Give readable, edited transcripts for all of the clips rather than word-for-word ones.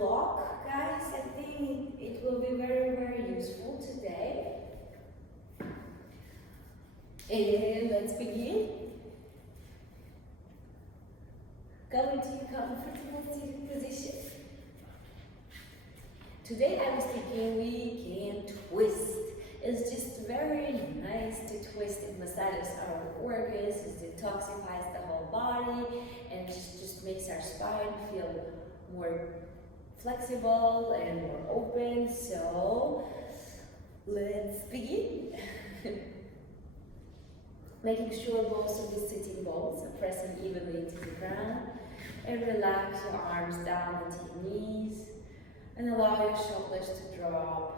block, guys. I think it will be very, very useful today. And let's begin. Go into your comfortable seated position. Today I was thinking we can twist. It's just very nice to twist. It massages our organs, it detoxifies the whole body, and just makes our spine feel more flexible and more open. So let's begin. Making sure most of the sitting bones are pressing evenly into the ground, and relax your arms down into your knees, and allow your shoulders to drop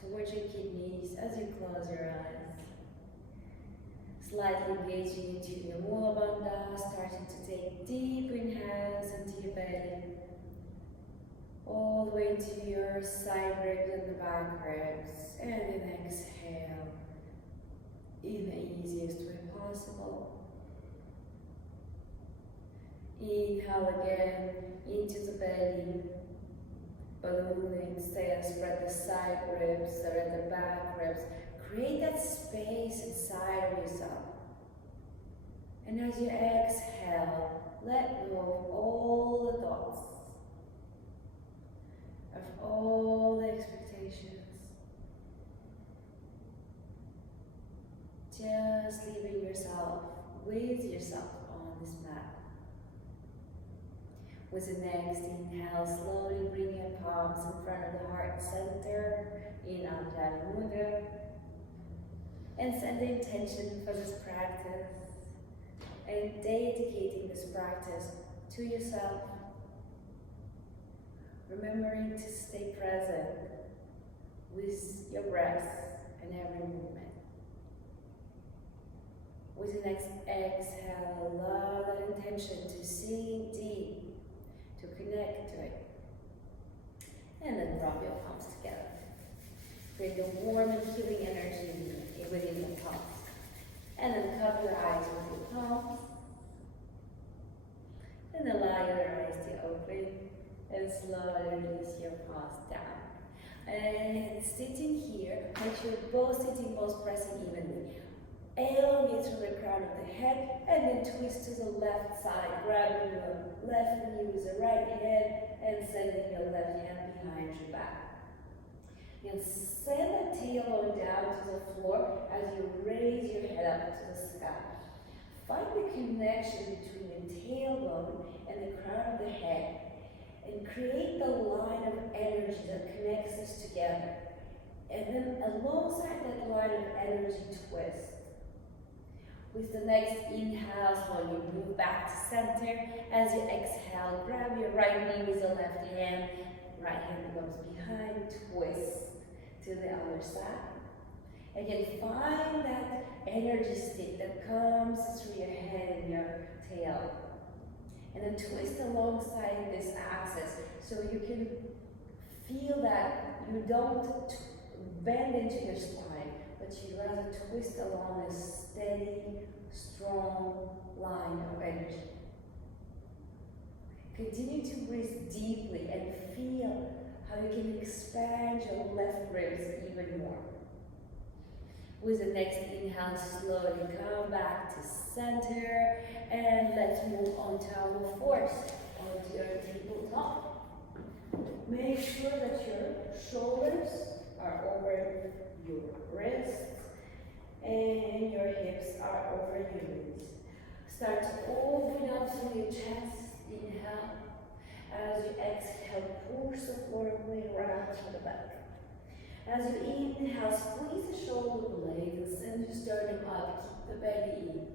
towards your kidneys as you close your eyes. Slightly engaging into your Mula Bandha, starting to take deep inhales into your belly, all the way into your side ribs and the back ribs, and then exhale in the easiest way possible. Inhale again into the belly, ballooning, spread the side ribs, spread the back ribs. Create that space inside of yourself. And as you exhale, let go of all the thoughts, of all the expectations. Just leaving yourself with yourself on this mat. With the next inhale, slowly bring your palms in front of the heart center in Anjali Mudra. And set the intention for this practice and dedicating this practice to yourself. Remembering to stay present with your breath and every movement. With the next exhale, allow that intention to sink deep, to connect to it. And then drop your palms together. Create a warm and healing energy within your palms. And then cover your eyes with your palms. And allow your eyes to open. And slowly release your palms down. And sitting here, make sure both sitting bones pressing evenly. Elongate through the crown of the head, and then twist to the left side, grabbing your left knee with the right hand and sending your left hand behind your back. And send the tailbone down to the floor as you raise your head up to the sky. Find the connection between the tailbone and the crown of the head, and create the line of energy that connects us together. And then alongside that line of energy, twist. With the next inhale, slowly move back to center. As you exhale, grab your right knee with the left hand. Right hand goes behind, twist to the other side. Again, find that energy stick that comes through your head and your tail. And then twist alongside this axis so you can feel that you don't bend into your spine, but you rather twist along this steady, strong line of energy. Continue to breathe deeply and feel how you can expand your left ribs even more. With the next inhale, slowly come back to center, and let's move on to our fours, onto your tabletop. Make sure that your shoulders are over your wrists and your hips are over your knees. Start to open up through your chest. Inhale. As you exhale, push the floor way around to the back. As you inhale, squeeze the shoulder blades and send your sternum up. Keep the belly in.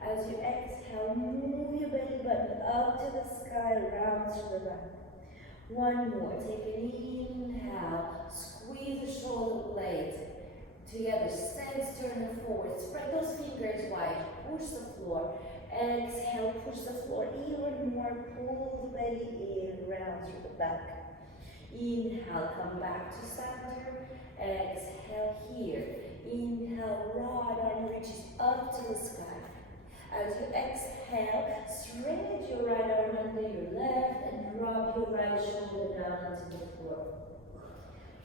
As you exhale, move your belly button up to the sky, round to the back. One more. Take an inhale. Squeeze the shoulder blades together. Send sternum forward. Spread those fingers wide. Push the floor. Exhale. Push the floor even more. Pull the belly in, round through the back. Inhale. Come back to center. Exhale here. Inhale. Right arm reaches up to the sky. As you exhale, stretch your right arm under your left and drop drop your right shoulder down onto the floor.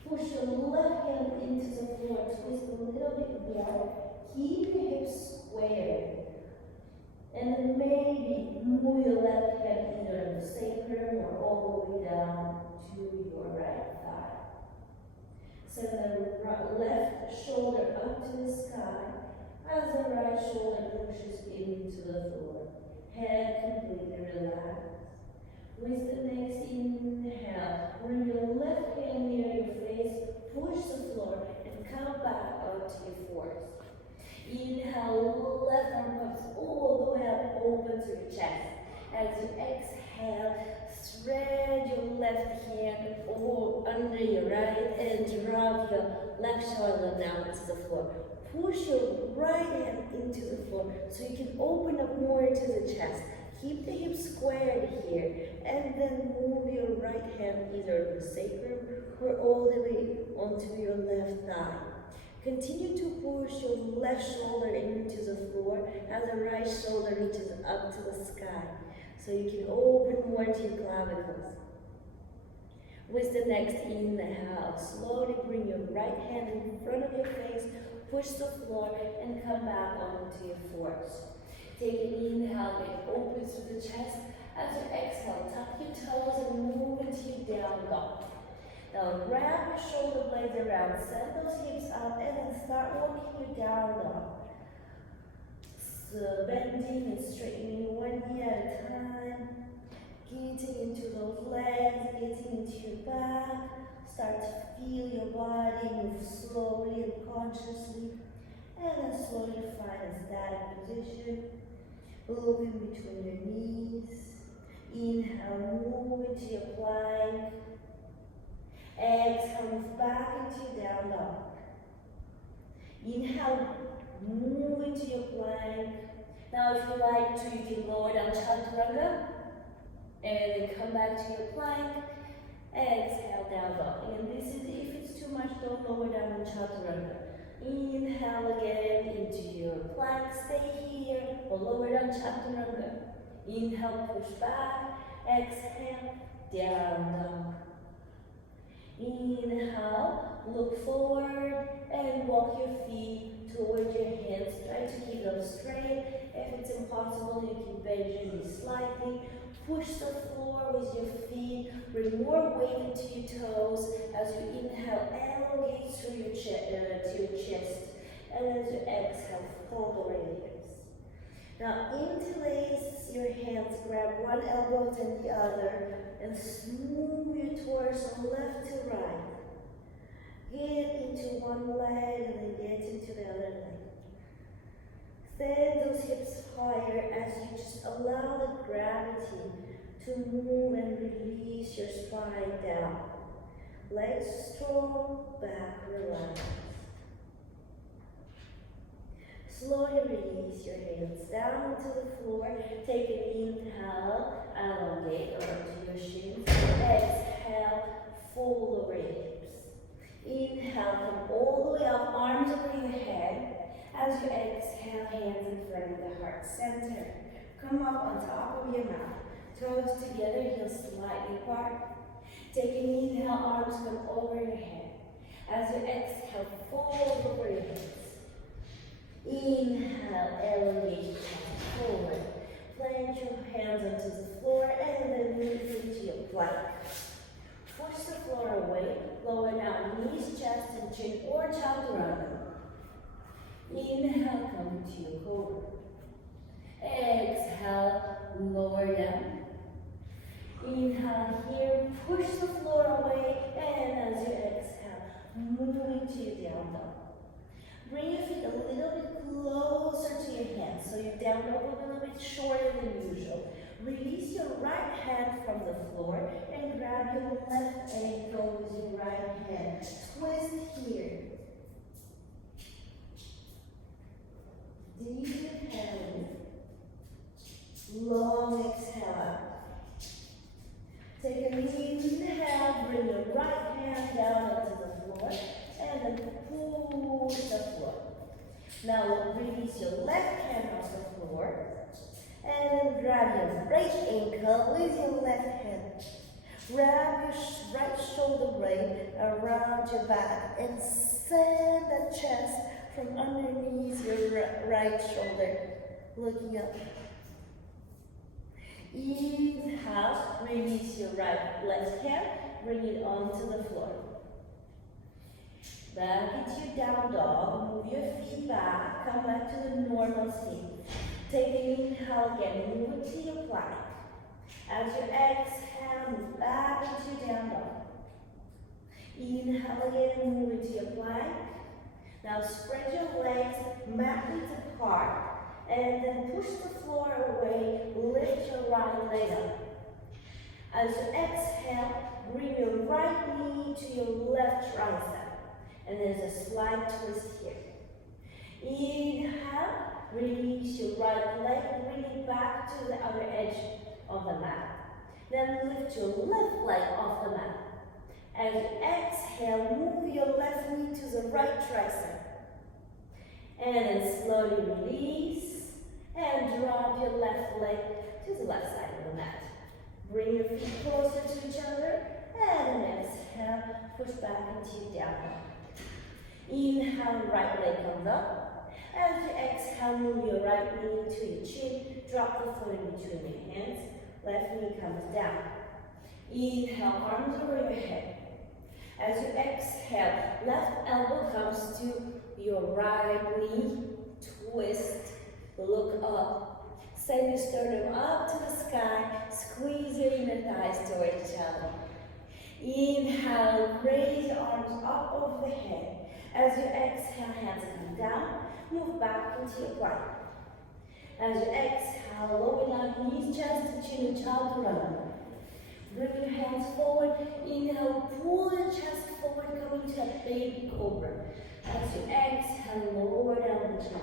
Push your left hand into the floor, twist a little bit more. Keep your hips square. And then maybe move your left hand either in the sacrum or all the way down to your right thigh. Send the left shoulder up to the sky as the right shoulder pushes into the floor. Head completely relaxed. With the next inhale, bring your left hand near your face, push the floor, and come back onto your fours. Inhale, left arm comes all the way up, open to your chest. As you exhale, thread your left hand over under your right and drop your left shoulder down to the floor. Push your right hand into the floor so you can open up more to the chest. Keep the hips squared here, and then move your right hand either in the sacrum or all the way onto your left thigh. Continue to push your left shoulder into the floor as the right shoulder reaches up to the sky, so you can open more to your clavicles. With the next inhale, slowly bring your right hand in front of your face, push the floor, and come back onto your fours. Take an inhale, it opens through the chest. As you exhale, tuck your toes and move into your down dog. Now grab your shoulder blades around, send those hips up, and then start walking your down dog. So bending and straightening one knee at a time. Getting into those legs, getting into your back. Start to feel your body move slowly and consciously. And then slowly find a static position. Moving between your knees. Inhale, move into your plank. Exhale, move back into your down dog. Inhale, move into your plank. Now if you like to, you can lower down chaturanga. And then come back to your plank. Exhale, down dog. And this is, if it's too much, don't lower down in chaturanga. Inhale again into your plank, stay here, or lower down chaturanga. Inhale, push back, exhale, down dog. Inhale, look forward and walk your feet towards your hands. Try to keep them straight. If it's impossible, you can bend your knees slightly. Push the floor with your feet. Bring more weight into your toes. As you inhale, elongate through your to your chest. And as you exhale, fold over your hips. Now interlace your hands. Grab one elbow and the other. And move your torso left to right. Get into one leg and then get into the other leg. Send those hips higher as you just allow the gravity to move and release your spine down. Legs strong, back relaxed. Slowly release your hands down to the floor. Take an inhale, elongate onto your shins. Exhale, fold over your hips. Inhale, come all the way up, arms over your head. As you exhale, hands in front of the heart center. Come up on top of your mouth. Toes together, heels slightly apart. Take an inhale, arms come over your head. As you exhale, fold over your hips. Inhale, elongate forward. Plant your hands onto the floor and then move into your plank. Push the floor away. Lower down knees, chest, and chin, or chaturanga. Inhale, come to your cobra. Exhale, lower down. Inhale here, push the floor away, and as you exhale, move into your down dog. Bring your feet a little bit closer to your hands, so your down dog will be a little bit shorter than usual. Release your right hand from the floor and grab your left ankle with your right hand. Twist here. Deep inhale. Long exhale out. Take an inhale, bring your right hand down onto the floor, and then push the floor. Now release your left hand off the floor, and then grab your right ankle with your left hand. Wrap your right shoulder blade around your back and send the chest from underneath your right shoulder, looking up. Inhale, release your left hand, bring it onto the floor. Back into your down dog, move your feet back, come back to the normal seat. Take an inhale again, move it to your plank. As you exhale, move back into your down dog. Inhale again, move into your plank. Now spread your legs, mat width apart, and then push the floor away, lift your right leg up. As you exhale, bring your right knee to your left tricep. And there's a slight twist here. Inhale, release your right leg, bring it back to the other edge of the mat. Then lift your left leg off the mat. As you exhale, move your left knee to the right tricep. And then slowly release and drop your left leg to the left side of the mat. Bring your feet closer to each other and then exhale, push back into your down dog. Inhale, right leg comes up. As you exhale, move your right knee to your chin, drop the foot in between your hands, left knee comes down. Inhale, arms over your head. As you exhale, left elbow comes to your right knee, twist, look up. Send your sternum up to the sky, squeeze your inner thighs towards each other. Inhale, raise your arms up over the head. As you exhale, hands come down, move back into your plank. As you exhale, lower down knees, chest to chin, chaturanga. Bring your hands forward. Inhale, pull your chest forward, coming to a baby cobra. As you exhale, lower down the chest.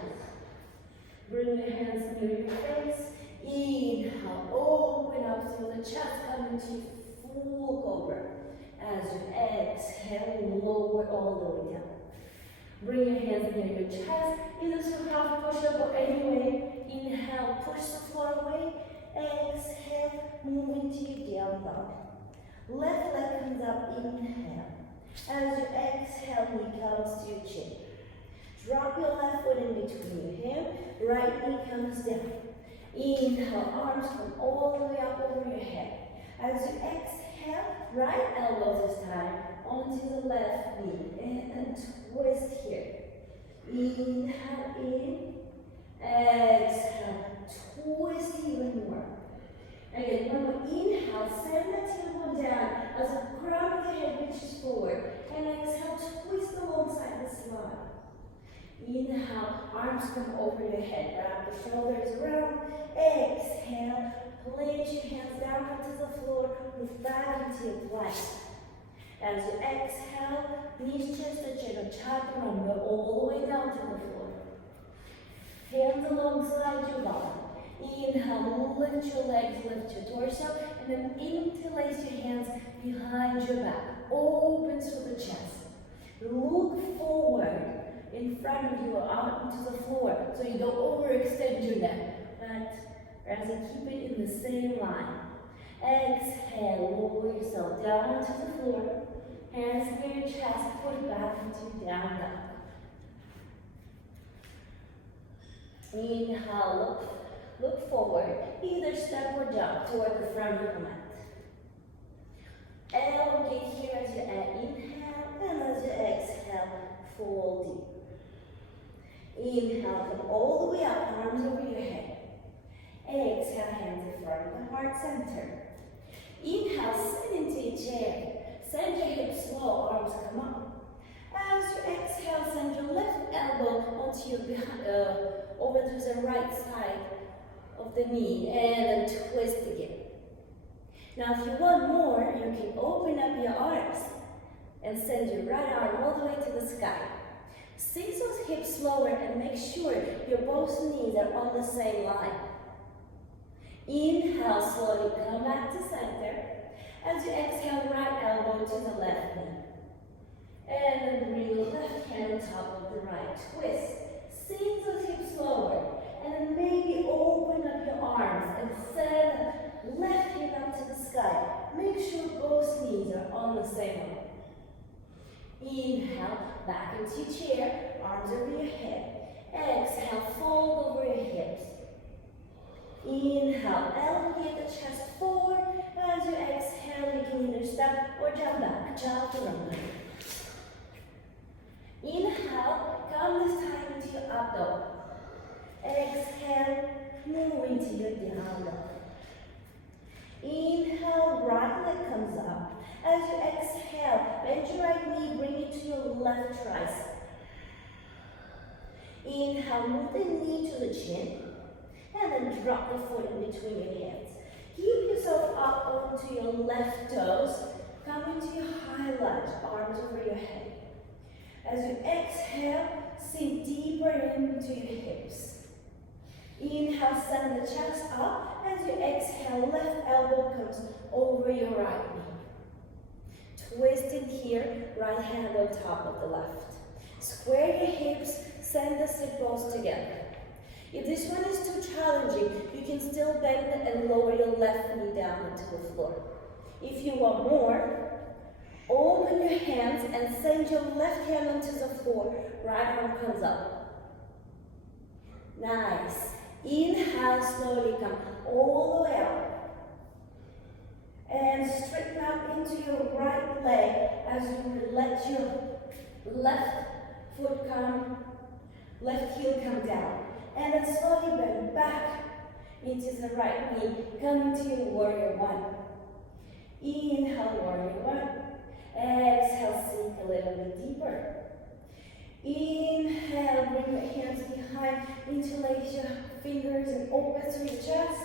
Bring your hands near your face. Inhale, open up through the chest, coming to full cobra. As you exhale, lower all the way down. Bring your hands near your chest, either to half push-up or anyway. Inhale, push the floor away. Exhale, move into your down dog. Left leg comes up, inhale. As you exhale, knee comes to your chin. Drop your left foot in between your hand, right knee comes down. Inhale, arms come all the way up over your head. As you exhale, right elbow this time onto the left knee and twist here. Inhale in, exhale, twist even more. Again, remember, inhale, send the tailbone down as the crown of the head reaches forward. And exhale, twist alongside the spine. Inhale, arms come over your head, wrap the shoulders around. Exhale, place your hands down onto the floor, move back into your plank. As you exhale, knees, chest, and chin, chaturanga, all the way down to the floor. Hands alongside your body. Inhale, lift your legs, lift your torso, and then interlace your hands behind your back. Open through the chest. Look forward in front of you or out into the floor so you don't overextend your neck, but rather keep it in the same line. Exhale, lower yourself down to the floor. Hands near your chest, push back into down dog. Inhale, look forward, either step or jump toward the front of the mat. Elongate here as you inhale, and as you exhale, fold deep. Inhale, come all the way up, arms over your head. Exhale, hands in front of the heart center. Inhale, sit into your chair. Send your hips low, arms come up. As you exhale, send your left elbow onto your over to the right side of the knee and then twist again. Now if you want more, you can open up your arms and send your right arm all the way to the sky. Sink those hips lower and make sure your both knees are on the same line. Inhale, slowly come back to center. As you exhale, right elbow to the left knee. And then bring your left hand on top of the right twist. Sink those hips lower. And then maybe open up your arms and send left hand up to the sky. Make sure both the same way. Inhale, back into your chair, arms over your head. Exhale, fold over your hips. Inhale, elevate the chest forward. As you exhale, you can either step or jump back, chaturanga. Inhale, come this time into your up dog. Exhale, move into your down dog. Inhale, right leg comes up. As you exhale, bend your right knee, bring it to your left tricep. Inhale, move the knee to the chin, and then drop the foot in between your hands. Keep yourself up onto your left toes. Come into your high lunge, arms over your head. As you exhale, sink deeper into your hips. Inhale, send the chest up. As you exhale, left elbow comes over your right knee. Twisting here, right hand on top of the left. Square your hips, send the sit bones together. If this one is too challenging, you can still bend and lower your left knee down into the floor. If you want more, open your hands and send your left hand onto the floor. Right arm comes up. Nice. Inhale, slowly come all the way up. And straighten up into your right leg as you let your left foot come, left heel come down. And then slowly bend back into the right knee. Come into your warrior one. Inhale, warrior one. Exhale, sink a little bit deeper. Inhale, bring your hands behind, interlace your fingers and open through your chest.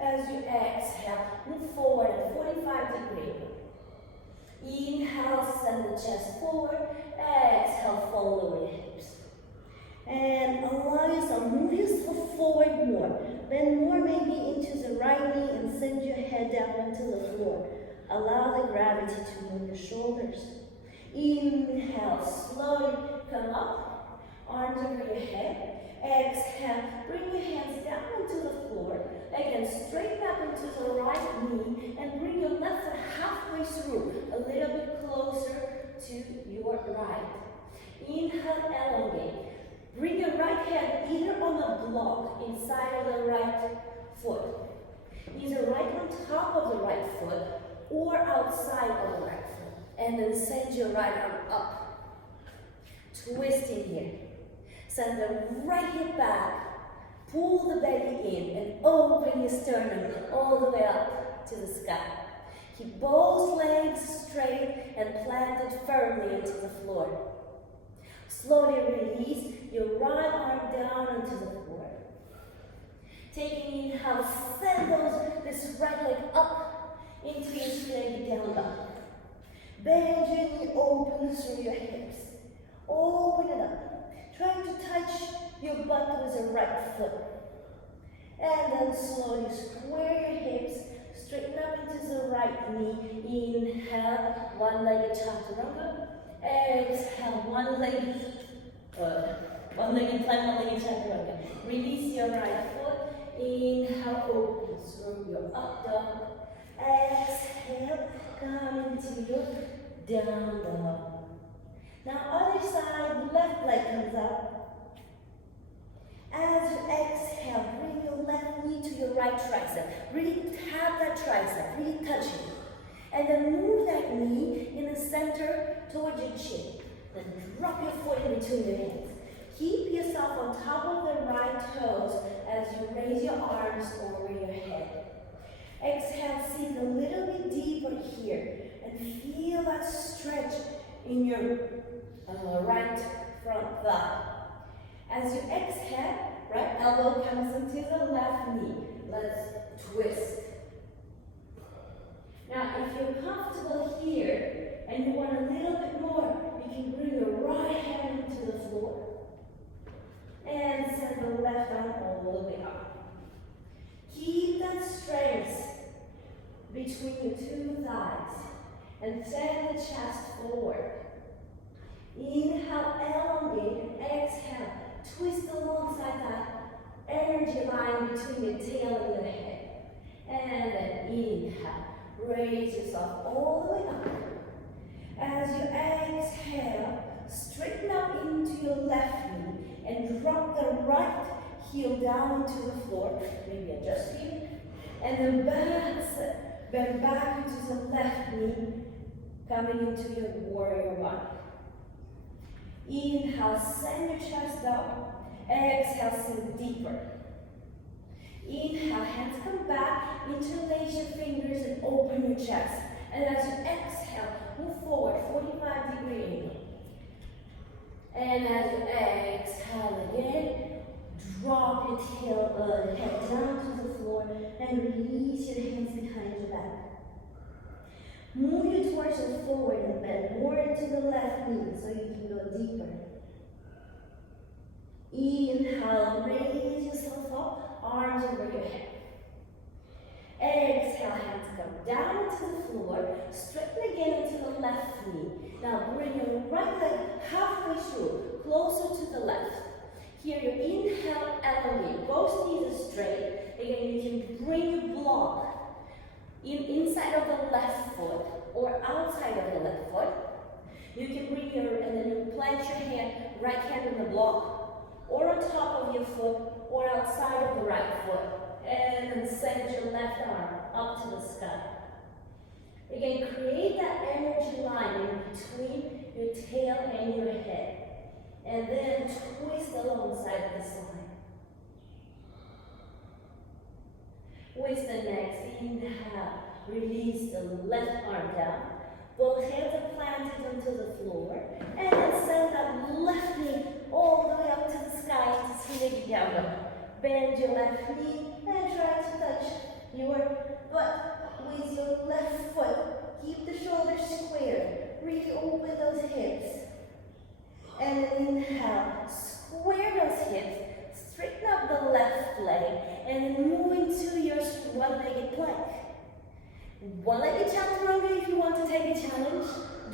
As you exhale, move forward at 45 degrees. Inhale, send the chest forward. Exhale, fold over your hips. And allow yourself, move yourself forward more. Bend more maybe into the right knee and send your head down into the floor. Allow the gravity to move your shoulders. Inhale, slowly come up, arms over your head. Exhale, bring your hands down into the floor. Again, straighten up into the right knee and bring your left foot halfway through, a little bit closer to your right. Inhale, elongate. Bring your right hand either on the block inside of the right foot, either right on top of the right foot or outside of the right foot. And then send your right arm up. Twisting here. Send the right hip back. Pull the belly in and open your sternum all the way up to the sky. Keep both legs straight and planted firmly into the floor. Slowly release your right arm down into the floor. Taking inhale, send this right leg up into your spinning down dog. Bend your knee, open through your hips. Open it up. Try to touch your butt with the right foot. And then slowly square your hips, straighten up into the right knee. Inhale, one-legged chaturanga. Exhale, one-legged plank, one-legged chaturanga. Release your right foot. Inhale, open through your up dog. Exhale, come into your down dog. Now other side, left leg comes up. As you exhale, bring your left knee to your right tricep. Really tap that tricep, really touch it. And then move that knee in the center towards your chin. Then drop your foot in between your hands. Keep yourself on top of the right toes as you raise your arms over your head. Exhale, sink a little bit deeper here. And feel that stretch in your right front thigh. As you exhale, right elbow comes into the left knee. Let's twist. Now, if you're comfortable here and you want a little bit more, you can bring your right hand into the floor and send the left arm all the way up. Keep that strength between your two thighs and send the chest forward. Inhale, elongate, and exhale. Twist alongside that energy line between your tail and your head. And then inhale. Raise yourself all the way up. As you exhale, straighten up into your left knee and drop the right heel down into the floor. Maybe adjust here. And then bend back into the left knee, coming into your warrior one. Inhale, send your chest down. Exhale, sink deeper. Inhale, hands come back, interlace your fingers and open your chest. And as you exhale, move forward, 45-degree angle. And as you exhale again, drop your head down to the floor and release your hands behind your back. Move your torso forward and bend more into the left knee so you can go deeper. Inhale, raise yourself up, arms over your head. Exhale, hands come down to the floor, straighten again into the left knee. Now bring your right leg halfway through, closer to the left. Here you inhale, elevate, both knees are straight. Again, you can bring your block inside of the left foot or outside of the left foot. You can bring and then you plant your hand, right hand on the block, or on top of your foot, or outside of the right foot. And then send your left arm up to the sky. Again, create that energy line in between your tail and your head. And then twist alongside the spine. With the next inhale, release the left arm down. Both hands are planted onto the floor. And then send that left knee all the way up to the sky to Tsinegi down dog. Bend your left knee and try to touch your butt with your left foot. Keep the shoulders square. Really open those hips. And inhale, square those hips. Straighten up the left leg and then move into your one-legged plank. One-legged chaturanga if you want to take a challenge.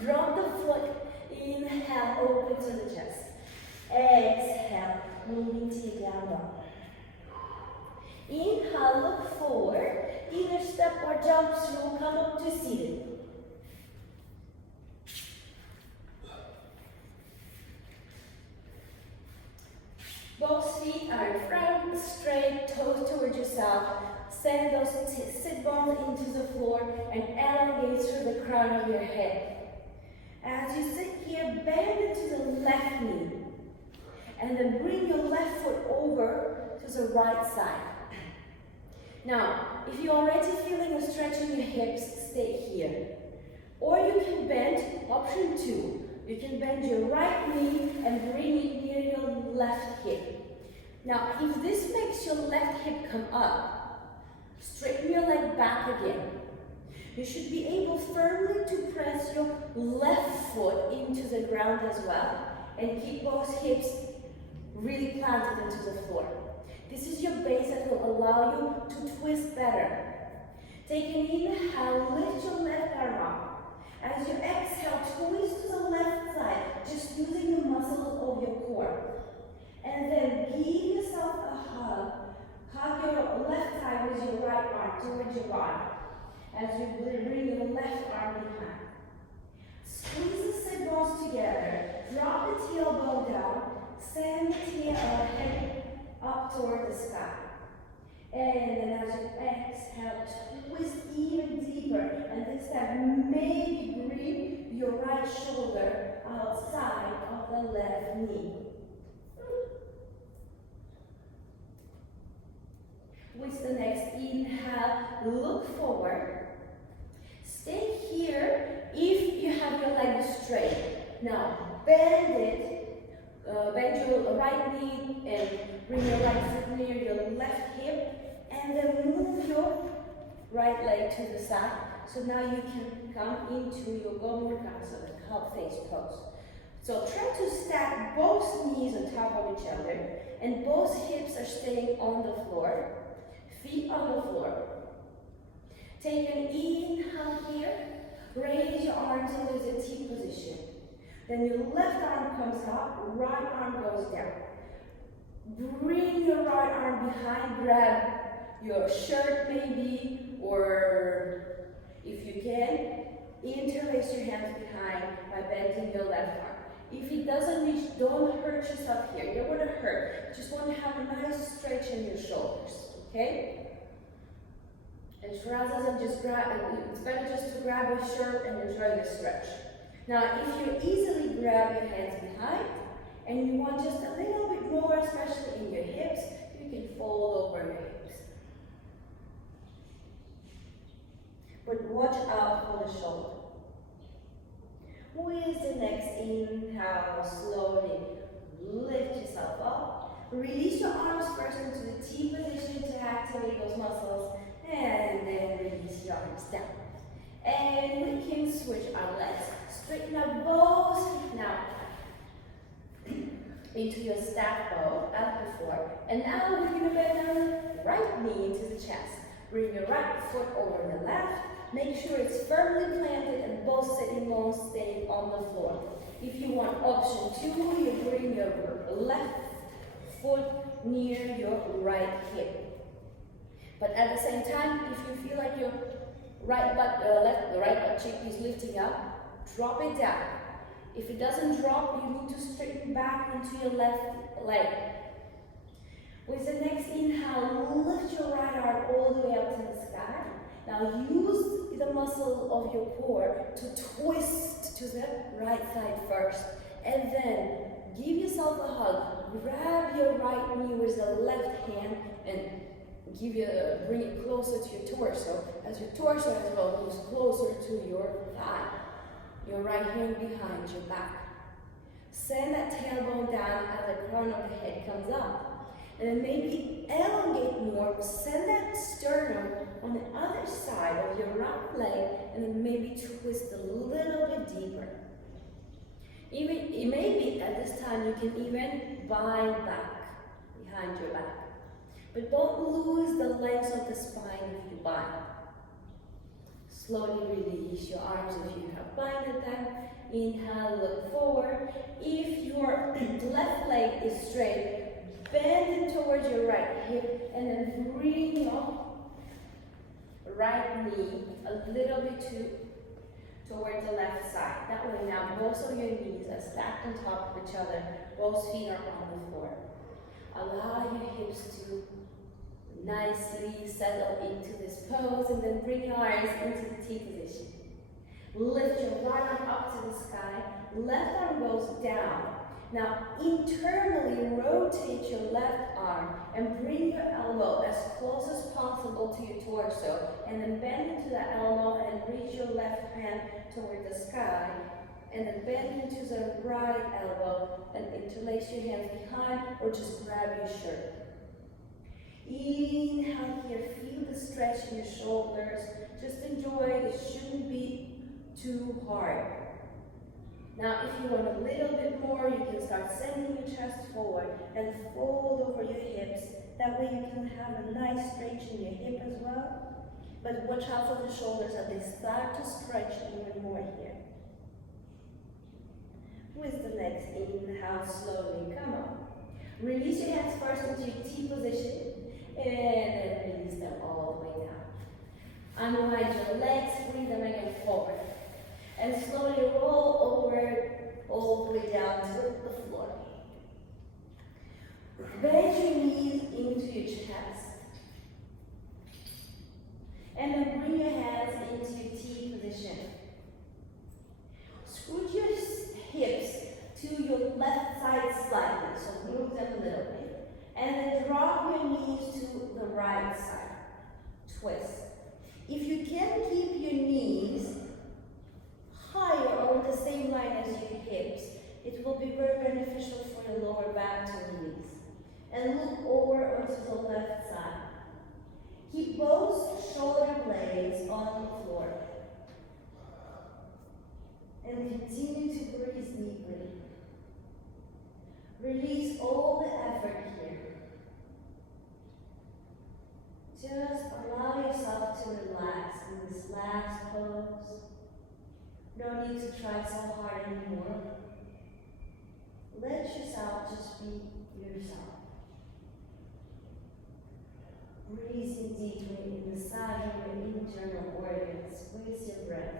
Drop the foot. Inhale, open to the chest. Exhale, move into down dog. Inhale, look forward. Either step or jump through, come up to seated. Both feet are in front, straight, toes towards yourself. Send those sit bones into the floor and elongate through the crown of your head. As you sit here, bend into the left knee. And then bring your left foot over to the right side. Now, if you're already feeling a stretch in your hips, stay here. Or you can bend, option 2. You can bend your right knee and bring it near your left hip. Now, if this makes your left hip come up, straighten your leg back again. You should be able firmly to press your left foot into the ground as well and keep both hips really planted into the floor. This is your base that will allow you to twist better. Take an inhale, lift your left arm up. As you exhale, twist to the left side, just using the muscles of your core. And then give yourself a hug. Hug your left thigh with your right arm towards your body. As you bring your left arm behind. Squeeze the sit bones together. Drop the tailbone down. Send the head up toward the sky. And then as you exhale, twist even deeper. And this time, maybe bring your right shoulder outside of the left knee. With the next inhale, look forward. Stay here if you have your leg straight. Now, bend it. Bend your right knee and bring your right foot near your left hip. And then move your right leg to the side. So now you can come into your Gomukhasana, the cow face pose. So try to stack both knees on top of each other. And both hips are staying on the floor. Feet on the floor. Take an inhale here. Raise your arms into the T position. Then your left arm comes up, right arm goes down. Bring your right arm behind, grab your shirt maybe, or if you can, Interlace your hands behind by bending your left arm. If it doesn't reach, don't hurt yourself here. You don't want to hurt. You just want to have a nice stretch in your shoulders, okay? And rather than just grab, it's better just to grab your shirt and enjoy the stretch. Now, if you easily grab your hands behind and you want just a little bit more, especially in your hips, you can fold over your hips. But watch out for the shoulder. With the next inhale, slowly lift yourself up. Release your arms first into the T position to activate those muscles, and then release your arms down. And we can switch our legs. Straighten up both feet now into your staff pose as before. And now we're going to bend our right knee into the chest. Bring your right foot over the left. Make sure it's firmly planted and both sitting bones staying on the floor. If you want option 2, you bring your left foot near your right hip. But at the same time, if you feel like your right butt cheek is lifting up, drop it down. If it doesn't drop, you need to straighten back into your left leg. With the next inhale, lift your right arm all the way up to the sky. Now use the muscle of your core to twist to the right side first. And then give yourself a hug. Grab your right knee with the left hand and bring it closer to your torso. As your torso as well moves closer to your thigh. Your right hand behind your back. Send that tailbone down as the crown of the head comes up. And then maybe elongate more, send that sternum on the other side of your right leg, and then maybe twist a little bit deeper. It may be at this time you can even bind back behind your back. But don't lose the length of the spine if you bind. Slowly release your arms if you have binded them. Inhale, look forward. If your left leg is straight, bend it towards your right hip and then bring your right knee a little bit towards the left side. That way now both of your knees are stacked on top of each other. Both feet are on the floor. Allow your hips to nicely settle into this pose and then bring your eyes into the T position. Lift your right arm up to the sky. Left arm goes down. Now, internally rotate your left arm and bring your elbow as close as possible to your torso. And then bend into the elbow and reach your left hand toward the sky. And then bend into the right elbow and interlace your hands behind or just grab your shirt. Inhale here, feel the stretch in your shoulders. Just enjoy it, it shouldn't be too hard. Now, if you want a little bit more, you can start sending your chest forward and fold over your hips. That way you can have a nice stretch in your hip as well. But watch out for the shoulders as they start to stretch even more here. With the next inhale, slowly come on. Release your hands first into your T position and then release them all the way down. Unwind your legs, bring them again forward. And slowly roll over all the way down to the floor. Bend your knees into your chest. And then bring your hands into your T position. Scoot your hips to your left side slightly, so move them a little bit. And then drop your knees to the right side. Twist. If you can keep your knees higher or the same line as your hips, it will be very beneficial for your lower back to release. And look over onto the left side. Keep both shoulder blades on the floor. And continue to breathe deeply. Release all the effort here. Just allow yourself to relax in this last pose. No need to try so hard anymore. Let yourself just be yourself. Breathing deeply, massaging your internal organs with your breath.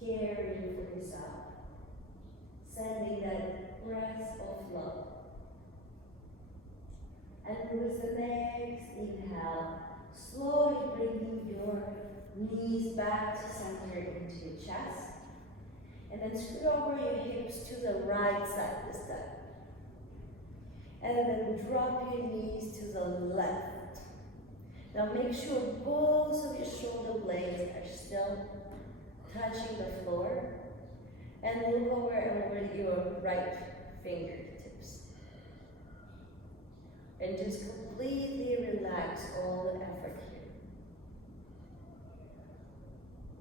caring for yourself, sending that breath of love. And with the next inhale, slowly bringing your knees back to center into your chest. And then scoot over your hips to the right side this time. And then drop your knees to the left. Now make sure both of your shoulder blades are still touching the floor. And look over your right fingertips. And just completely relax all the effort here.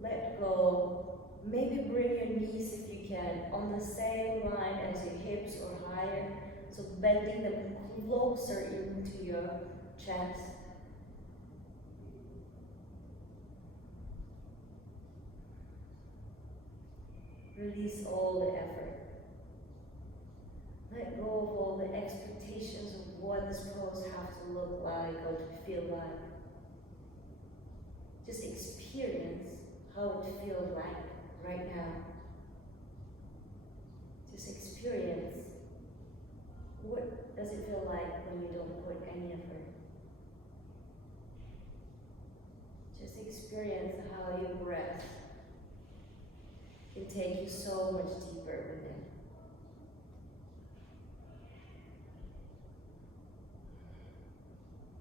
Let go. Maybe bring your knees, if you can, on the same line as your hips or higher. So bending them closer into your chest. Release all the effort. Let go of all the expectations of what this pose have to look like or to feel like. Just experience how it feels like right now. Just experience what does it feel like when you don't put any effort. Just experience how your breath can take you so much deeper within.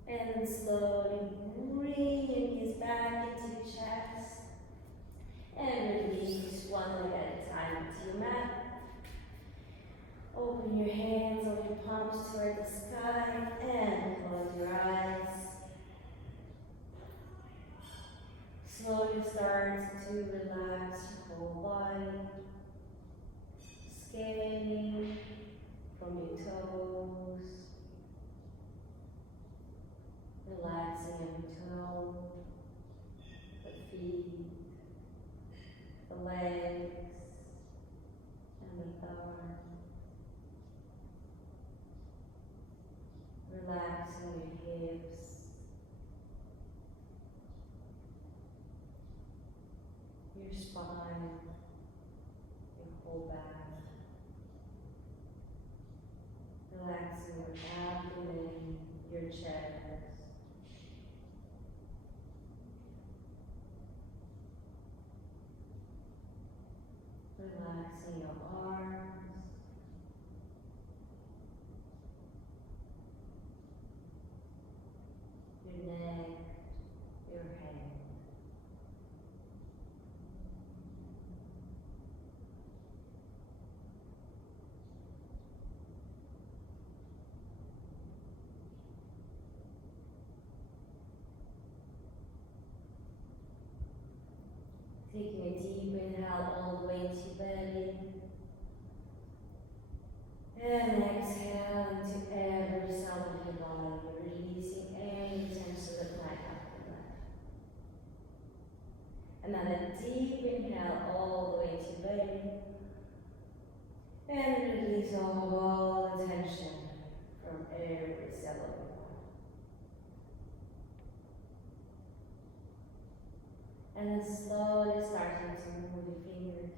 And slowly bring your knees back into your chest. And release one leg at a time to your mat. Open your hands or your palms toward the sky and close your eyes. Slowly start to relax your whole body. Scanning from your toes. Relaxing every toe, the feet, the legs, and the thumb. Relaxing your hips, your spine, your whole back. Relaxing your abdomen, your chest. Relaxing your arms, your neck, your head. Taking a deep inhale all the way into your belly. And exhale into every cell of your body, releasing any tension that might have been left. Another deep inhale all the way to your belly. And release all the tension from every cell of your body. And then slowly starting to move your fingers,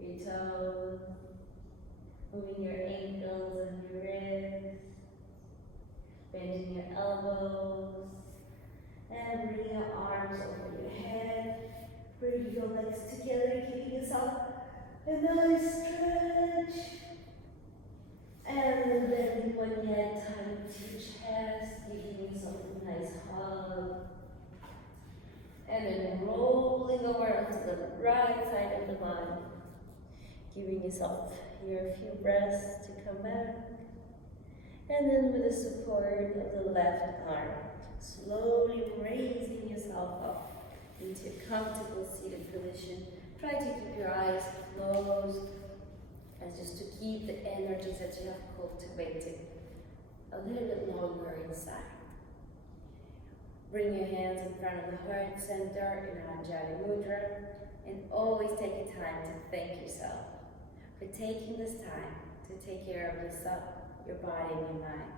your toes, moving your ankles and your wrists, bending your elbows, and bring your arms over your head. Bring your legs together, giving yourself a nice stretch. And then one yet time to your chest, giving yourself a nice hug. And then rolling over onto the right side of the body, giving yourself your few breaths to come back. And then with the support of the left arm, slowly raising yourself up into a comfortable seated position. Try to keep your eyes closed, and just to keep the energies that you have cultivated a little bit longer inside. Bring your hands in front of the heart center in Anjali Mudra, and always take a time to thank yourself for taking this time to take care of yourself, your body and your mind.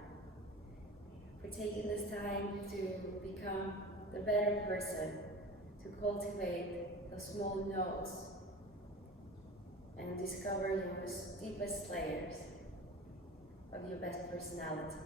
For taking this time to become the better person, to cultivate the small notes and discover your deepest layers of your best personality.